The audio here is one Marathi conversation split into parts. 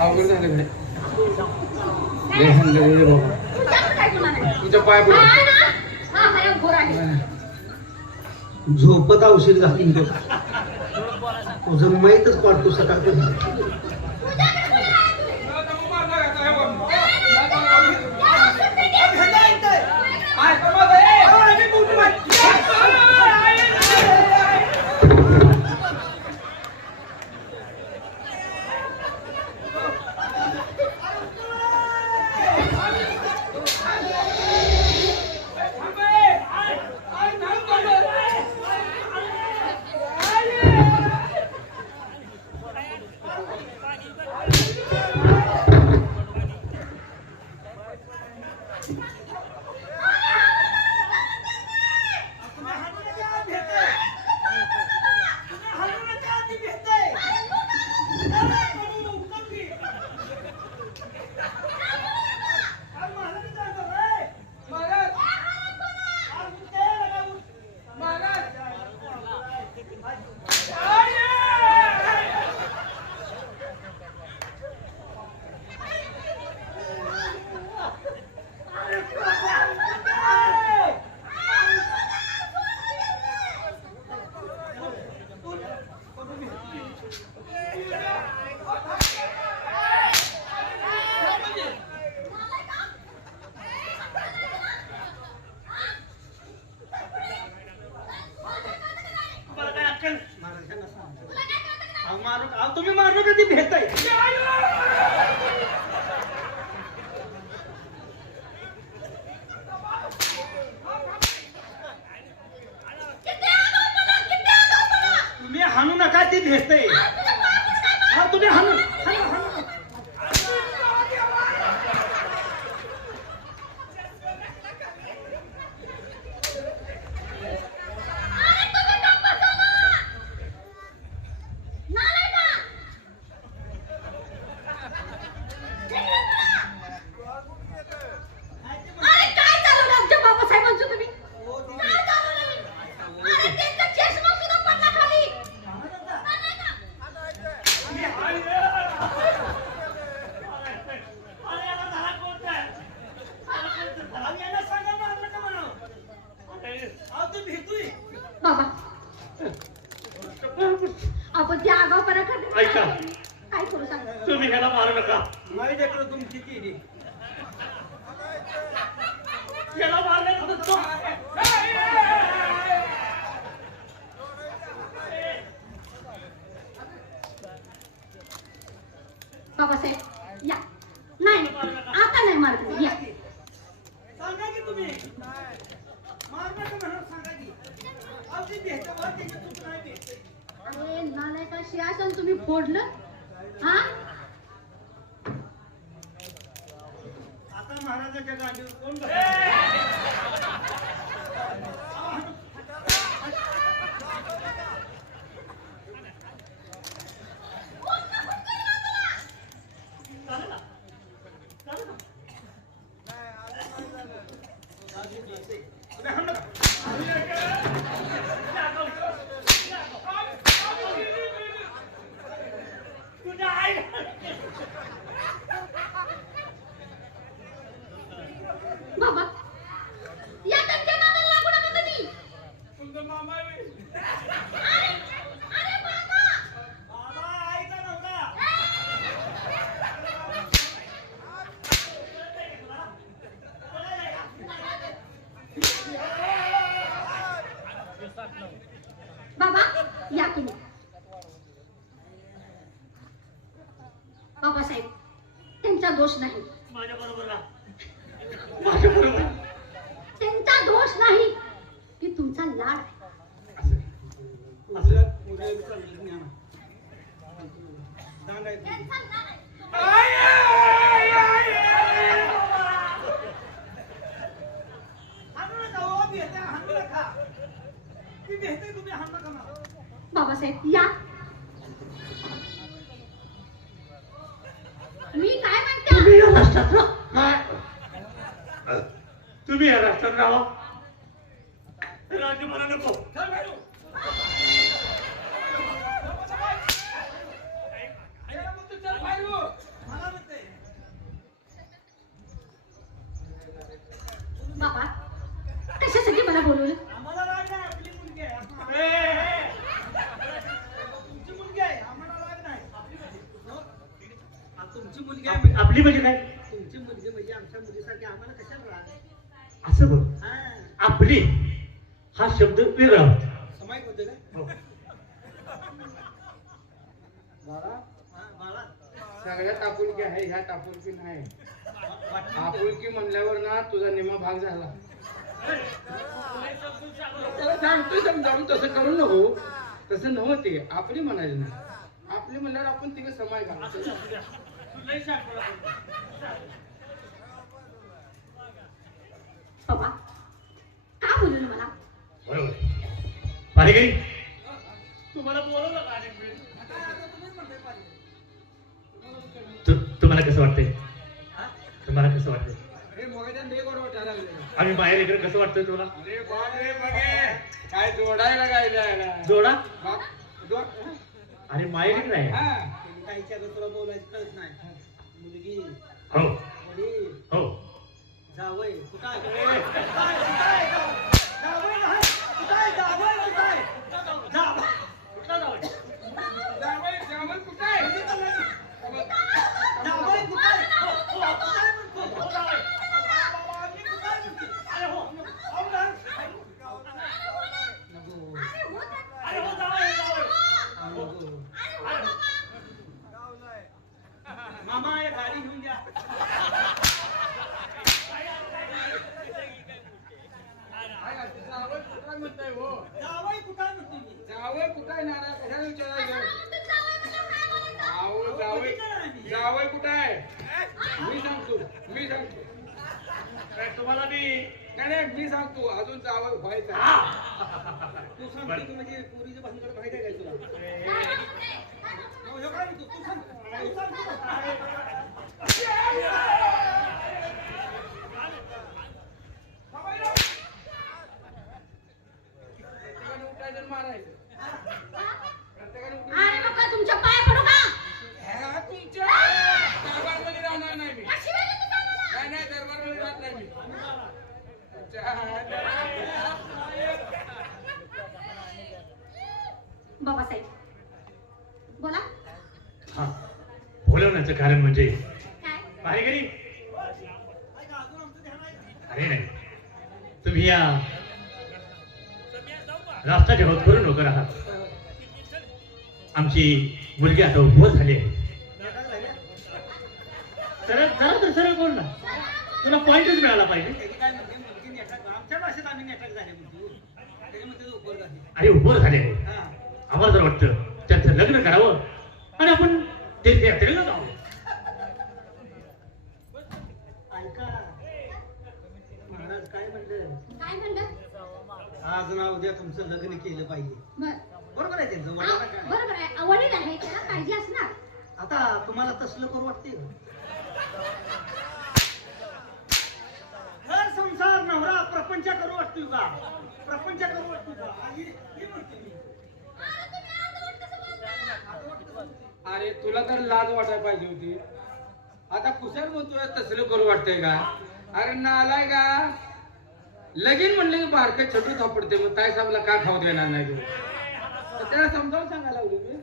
अवघड झालं तुझ्या पाय झोपत औषध घालून तुझं माहीतच पडतो सकाळपर्यंत. तुम्ही मारू कधी भेटताय तुम्ही हाणू नका ती भेटतय तुम्ही हाणू आपण त्या आगावपणा करतो. ऐका काय करू सांग. तुम्ही ह्याला मारू नका. माहिती आहे तुमची केली याला मारलं तर तो बाबासाहेब या. नाही आता नाही मारत. या सांगा की तुम्ही मार नका म्हणून सांगा की अगदी भेटवर त्याची चूक नाही भेटते. अरे नालायका शियासन तुम्ही फोडलं. हा आता महाराजाच्या गांडीवर कोण बाबा या त्यांच्या नादाला लागू नका तुम्ही. तुमचा मामा आहे. अरे बाबा बाबा आईचा नव्हता. बाबा या तुम्ही. बाबासाहेब त्यांचा दोष नाही. माझ्या बरोबर ना. माझ्या बरोबर त्यांचा दोष नाही की तुमचा लाड आहे. त्यांचा लाड आहे. बाबासाहेब या. मी काय म्हणते. तुम्ही या राष्ट्रात राहा. तुम्ही या राष्ट्रात राहा. राज्य मला नको. तुमची मुलगी आहे म्हणजे आपली म्हणजे काय तुमची मुलगी म्हणजे आमच्या मुलीसारखी आम्हाला कशाला राहा असं बोल हा आपली हा शब्द वेगळा होता समायिक होते का हो. बाळा हा बाळा सगळ्यात आपुलकी आहे ह्यात आपुलकी नाही वाटलं आपुलकी म्हणल्यावर ना तुझा निमा भाग झाला त्याला सांगतोय समजावून तसं करू नको तसं नव्हते आपली म्हणायचं नाही आपली म्हणल्यावर आपण तिघं समाय घालतो पप्पा का बोलवलं मला बरोबर पारेकरी तुम्हाला बोलवलं का आता तुम्हीच म्हणताय पाहिजे तुम्हाला कसं वाटतंय हा तुम्हाला कसं वाटतंय अरे मग लय गोड वाटायला लागले आम्ही बाहेर इकडे कसं वाटतंय तुला अरे बाप रे बघे काय जोडायला काय जायला जोडा बाप, जोड आणि माहेर इकडे आहे हा काहीच्या अगं तुला बोलायचं कळत नाही मुलगी हो वडील हो जावई कुठं आहे? जावई नाही. कुठं आहे? जावई कुठं आहे? जावई. कुठला जावई? जावई जावई कुठं आहे जावई कुठं आहे? कुठं आहे म्हणतो? बाबा, मी कुठं आहे म्हणते? अरे हो. अहो, नाही. नको. अरे हो जावई, जावई. नको. मामा एक गाडी घेऊन द्या जावई कुठं म्हणताय हो जावई कुठं आहे म्हणते मी जावई कुठं आहे नाना कशाला विचारायचं अहो जावई बघितलं नाही मी. जावई कुठं आहे मी सांगतो काय तुम्हाला मी नाही नाही मी सांगतो अजून जावई व्हायचं आहे. हा. तू सांगतो की म्हणजे पोरीचं भानगड माहिती आहे काय तुला हो, हे काय म्हणतो? तू सांग. तू सांग. प्रत्येकाने उठायचं आणि मारायचं प्रत्येकाने उठायचं. अरे बाबा तुमच्या पाया पडू का ह्या तुमच्या दरबारमध्ये राहणार नाही मी नाही नाही दरबारमध्ये राहत नाही मी तुमच्या बाबा साहेब बोला हा बोलवण्याचं कारण म्हणजे काय पारेकरी काय का अजून आमचं ध्यान आहे? अरे नाही तुम्ही या राष्ट्राच्या होतकरू नोकर आहात आमची मुलगी आता उभं झाली आहे नाटक झाल्या? सरळ जरा तर सरळ बोल ना तुला पॉइंटच मिळाला पाहिजे त्याची काय म्हणते? मुलगी नेटाक. आमच्या भाषेत आम्ही नेटाक झाले म्हणतो त्याच्यामध्ये तो उपर झाले अरे उभं झाले आहे हा आम्हाला जर वाटतं त्यांचं लग्न करावं आणि आपण ते यात्रेला जावं ऐका महाराज काय म्हणलं काय म्हणलं आज ना उद्या तुमचं लग्न केलं पाहिजे बर बरोबर आहे त्यांचं वडिलांना काय बरोबर आहे वडील आहे त्याला काळजी असणार आता तुम्हाला तसलं करू वाटते घर संसार नवरा प्रपंच करू वाटतो का प्रपंच करू वाटतो का ही म्हणते मी. अरे तुला तर लाज वाटायला पाहिजे होती आता कुशाल बोलतोय तसलं करू वाटतंय का अरे नालाय का लगीन म्हणलं की बारकं छोटू थापडते मग ताई साहेबला का खाऊ देणार नाही तू? तर त्याला समजावून सांगायला लागलो मी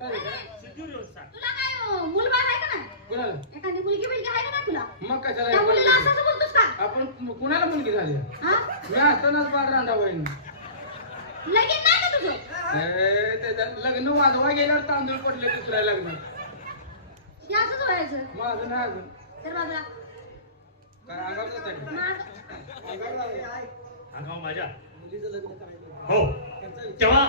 काय रे? तुला काय मुलबाळ आहे का नाही कुणाला एखादी मुलगी बिलगी आहे का तुला मग त्या कशाला मुलीला असं बोलतोस का आपण कुणाला मुलगी झाली हा मी असतानाच बाळ रांडा बहीण लगीन नाही का तुझं लग्न वाजवा गेल्यावर तांदूळ पडले दुसऱ्या लग्न हे असंच व्हायचं माझं नाही अजून तर बाजूला काय अंगावर जातं? माझं- अंगावर जातं. अंगाव माझ्या मुलीचं लग्न करायचं हो त्यांचा विचार तेव्हा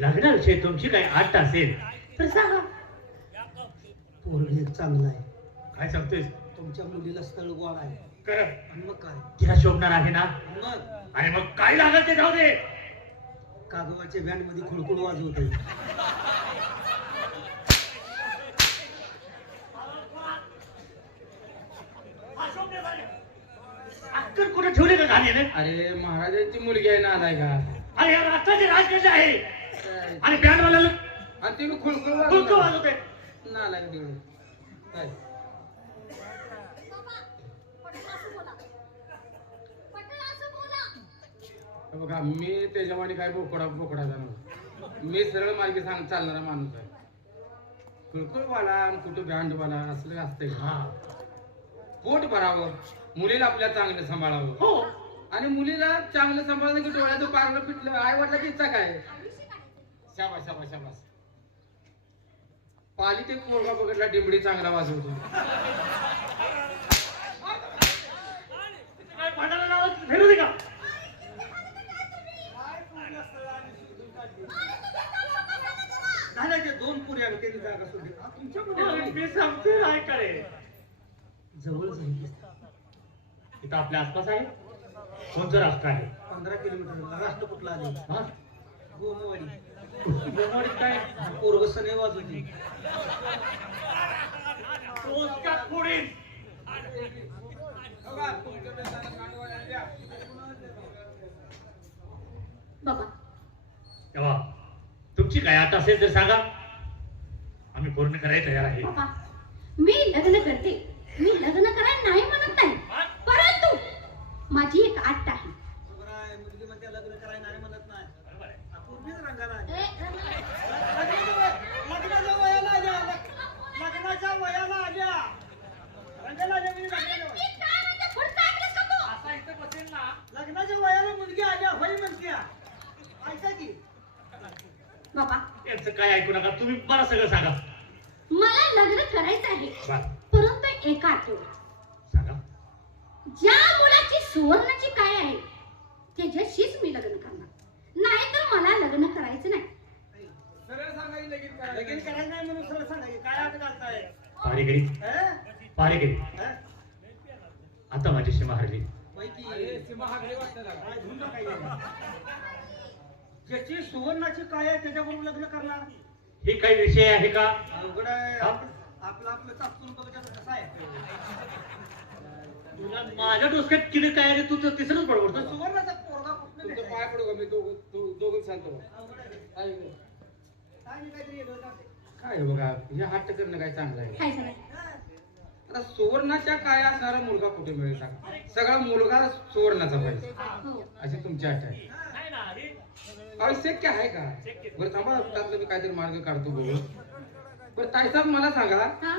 लग्नाविषयी तुमची काही आठ असेल तर सांगा पोरग एक चांगला आहे काय सांगतोय तुमच्या मुलीला स्थळ गोड आहे कर आणि मग काय तिला शोभणार आहे ना मग आणि मग काय लागत ते जाऊ दे कागवाच्या बँड मध्ये खुळखुळ वाजवते अक्कल कुठे ठेवले का घाले रे अरे महाराजांची मुलगी आहे ना आलाय का अरे या राष्ट्राचे राजकारणी आहे आणि बँडवाल्याला आणि तुम्ही खुळखुळ खुळखुळ वाजवता. वाजवते नालायक देऊन काय पटकन असं बोला पटकन असं बोला हे बघा मी त्याच्यावाणी काय बोकडा बोकडा जाणार मी सरळ मार्गी सांग चालणारा माणूस आहे. कुळकुळवाला आणि कुठं बँडवाला असलं असतंय का? हा पोट भरावं, मुलीला आपल्या चांगलं सांभाळावं हो आणि मुलीला चांगलं सांभाळलं की डोळ्याचं पारलं पिटलं आई वडिलाची इच्छा काय? शाबास शाबास शाबास. पाली ते पोरगा बघितला डिंबडी चांगला वाजवतो. काय भांडायला लावायचं फेरू दे का? काय पूर्ण स्थळं आणि शोधून काढली. झाल्या त्या 2 पुऱ्या त्यांनी जागा सोडली. हा, तुमच्याकडे मी सांगते नाही करे जवळ जाईल इथं आपल्या आसपास आहे कोणतं राष्ट्र आहे? 15 किलोमीटर राष्ट्र कुठला आले हा गोमवाडी गोमवाडीत काय पोरगसने वाजवली. पोचका फोडीन. बाबा तेव्हा तुमची काय आता असेल तर सांगा आम्ही पूर्ण करायला तयार आहे. बाबा मी लग्न करते. मी लग्न करायला नाही म्हणत नाही, परंतु माझी एक अट आहे. मुलगी मध्ये लग्न करायला नाही म्हणत नाही. पूर्वीच रंगाला आली. ए, लग्नाच्या वयाला आल्या. लग्नाच्या वयाला आल्या. रंगाला आल्या म्हणजे लग्नाच्या मी वयाला. काय म्हणते, पुढचं ऐकलंस का तू? असा इथं बसेल ना लग्नाच्या वयाला मुलगी आल्या होय म्हणत्या. ऐका की बाबा यांचं काय ऐकू नका तुम्ही मला सगळं सांगा. मला लग्न करायचं आहे, बरं, परंतु एका अटीवर. सांगा. ज्या मुलाची सुवर्णाची काय आहे त्याच्याशीच मी लग्न करणार, नाहीतर मला लग्न करायचं नाही. सरळ सांगायचं लगीन लगीन करायचं नाही म्हणून सरळ सांगायचं. काय आत घालताय? पारेगिरी हं? पारेगिरी हं? आता माझी सीमा हरली. पैकी सीमा हागली वाटतं लागा. काय धुंद काय आहे? ज्याची सुवर्णाची काय आहे त्याच्याबरोबर लग्न करणार. हे काही विषय आहे का? अवघड आहे. हा? आपलं आपलं चाचून बघायचं कसं आहे. तुला माझ्या डोसक्यात किती काय आहे तू तर तिसरंच बडबडतो. सुवर्णाचा पोरगा कुठनं तुमचं भेटायचा? पाय पडू का मी दोघं शांत व्हा. अवघड आहे. काय गं? काय नाही काहीतरी वेगळं करते. काय आहे बघा हे हट्ट करणं काय चांगलं आहे. काय झालं? हं? आता सुवर्णाच्या काय असणारा मुलगा कुठे मिळेल सांगा? सगळा मुलगा सुवर्णाचा पाहिजे हो. अशी तुमची अट आहे. नाही ना, हे शक्य आहे का? बरं थांबा त्यातलं मी काहीतरी मार्ग काढतो बघू. बरं ताईसाहेब मला सांगा हा?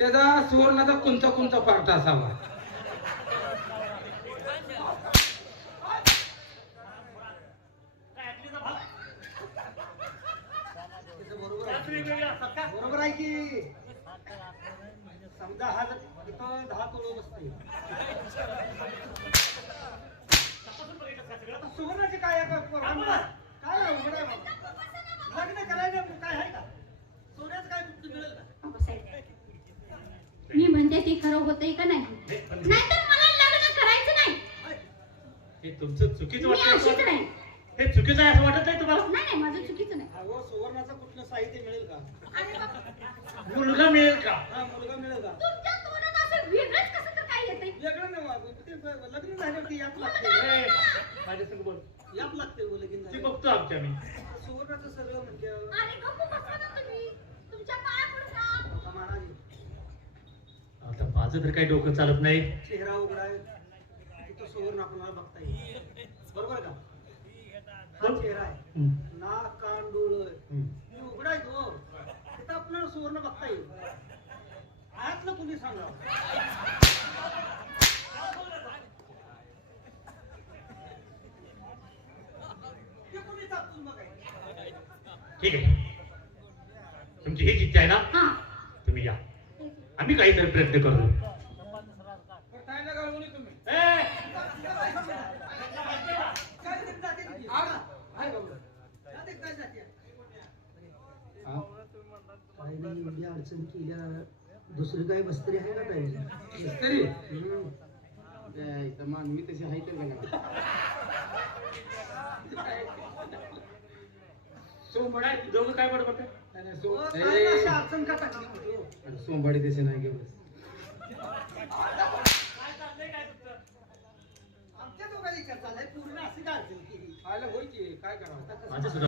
त्याचा सुवर्णाचा कोणता कोणता पार्ट असावा? काय ऐकलीचा भाग? त्याचं बरोबर आहे. त्यात वेगवेगळे असतात का? बरोबर आहे की समजा हा जर इथं 10 तोळ बसते. तपासून बघितलं का सगळं? आता सुवर्णाचे काय आहे का पोरगा मिळाला? काय अवघड आहे बाबा. लग्न करायला काय आहे का? सोन्याचं काय कुठं मिळेल का? बाबा साहेब, मी म्हणते ते खरं होतंय का नाही, हे पण- नाहीतर मला लग्न करायचं नाही. हे तुमचं चुकीचं मी अशीच वाटतं. नाही. हे चुकीचं आहे असं वाटत नाही तुम्हाला? नाही माझं चुकीचं नाही. अहो सुवर्णाचं कुठलं साहित्य मिळेल का? अरे बाबा, मुलगा मिळेल का? हा मुलगा मिळेल का? तुमच्या तोंडात असं वेगळंच कसं तर काय येतंय? वेगळं नाही बाबा. ते लग्न झाल्यावरती याप लागते. ए, माझ्या संग बोल. याप लागते हो लगीन ती झाल्यावर. बघतो आमच्या मी. सुवर्णाचं सगळं म्हणजे अरे गप्प बसा ना तुम्ही. तुमच्या पाया पडू का? महाराज आता माझं तर काही डोकं चालत नाही. चेहरा उघडा आहे. तिथं सुवर्ण आपल्याला बघता येईल. बरोबर का? हा चेहरा आहे. हम्म, नाक कान डोळं हम्म. हे उघडा आहे तो. तिथं आपल्याला सुवर्ण बघता येईल. आतलं कुणी सांगा. ते कुणी चापून बघायचं. ठीक आहे तुमची हीच इच्छा आहे ना? हा. तुम्ही या आम्ही काहीतरी प्रयत्न करू. काय नका बोलू तुम्ही. ए, काय तरी जाते तिथे. आहे बाबा. जाते काय जाते. हा? काही नाही एवढी अडचण केल्या दुसरी काही बस्तरी आहे का काही मिस्त्री? मान मी तशी आहे तर का? सोमवारी दोघं काय बडबडते? अडचण का टाकली होती हो? सोमवारी तसे नाही घेऊ. आमच्या दोघांनी विचार चाललाय पूर्ण अशी काय अडचण केली आलं होय की काय करावं? माझं सुद्धा